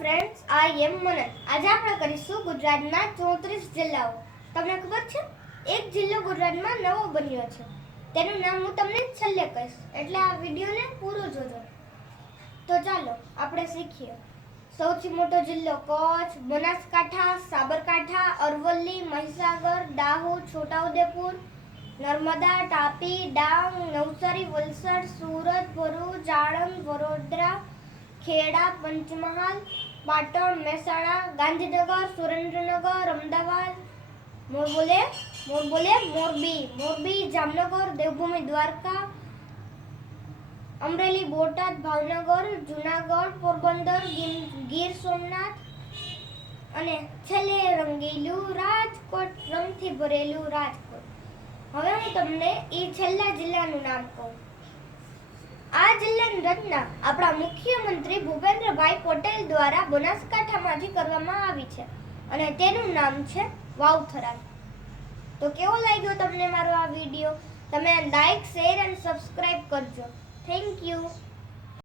Friends, આઈ એમ મનન. આજે આપણે કરીશું ગુજરાતના 34 જિલ્લાઓ. તમને ખબર છે, એક જિલ્લો ગુજરાતમાં નવો બન્યો છે. તેનું નામ હું તમને છેલ્લે કહીશ, એટલે આ વિડીયોને પૂરો જોજો. તો ચાલો આપણે શીખીએ. સૌથી મોટો જિલ્લો કચ્છ, બનાસકાંઠા, સાબરકાંઠા, અરવલ્લી, મહીસાગર, દાહોદ, છોટાઉદેપુર, નર્મદા, તાપી, ડાંગ, નવસારી, વલસાડ, સુરત, ભરૂચ, આણંદ, વડોદરા, ખેડા, પંચમહાલ, પાટણ, મહેસાણા, ગાંધીનગર, સુરેન્દ્રનગર, અમદાવાદ, મોરબી, જામનગર, દેવભૂમિ દ્વારકા, અમરેલી, બોટાદ, ભાવનગર, જુનાગઢ, પોરબંદર, ગીર સોમનાથ અને છેલ્લે રંગીલું રાજકોટ, રંગથી ભરેલું રાજકોટ. હવે હું તમને એ છેલ્લા જિલ્લાનું નામ કહું. આ જિલ્લાની રચના આપણા મુખ્યમંત્રી ભૂપેન્દ્રભાઈ પટેલ દ્વારા બનાસકાંઠામાંથી કરવામાં આવી છે અને તેનું નામ છે વાવથરા. તો કેવો લાગ્યો તમને મારો આ વિડીયો? તમે લાઈક, શેર અને સબસ્ક્રાઇબ કરજો. Thank you.